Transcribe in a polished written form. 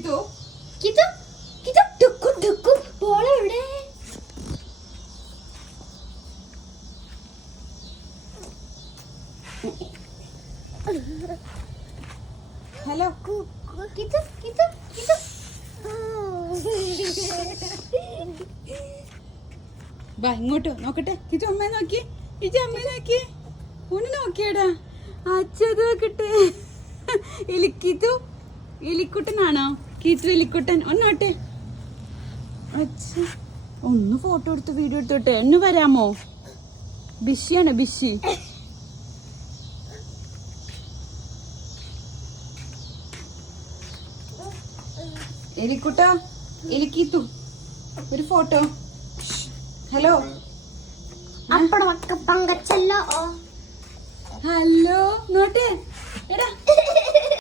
കിതു കിതു കിതു ടുക്കു ടുക്കു ball എവിടെ? Hello കിതു കിതു കിതു ബാ ഇങ്ങോട്ട് നോക്കട്ടെ. കിതു അമ്മയെ നോക്കി, ഇജ അമ്മയെ നോക്കി, ഒന്ന് നോക്കിയടാ. അച്ഛത് നോക്കട്ടെ. എലിക്കിതു എലിക്കുട്ടനാണോ? കിതു എലിക്കുട്ടൻ. ഒന്നോട്ടെ. അച്ഛ ഒന്ന് ഫോട്ടോ എടുത്ത് വീഡിയോ എടുത്തോട്ടെ. ഒന്ന് വരാമോ? ബിഷിയാണ് ബിഷി. എലിക്കുട്ട എലിക്കിത്തു ഒരു ഫോട്ടോ. ഹലോ അപ്പട മക്ക പങ്കച്ചല്ലോ. ഹലോ നോട്ടെ എടാ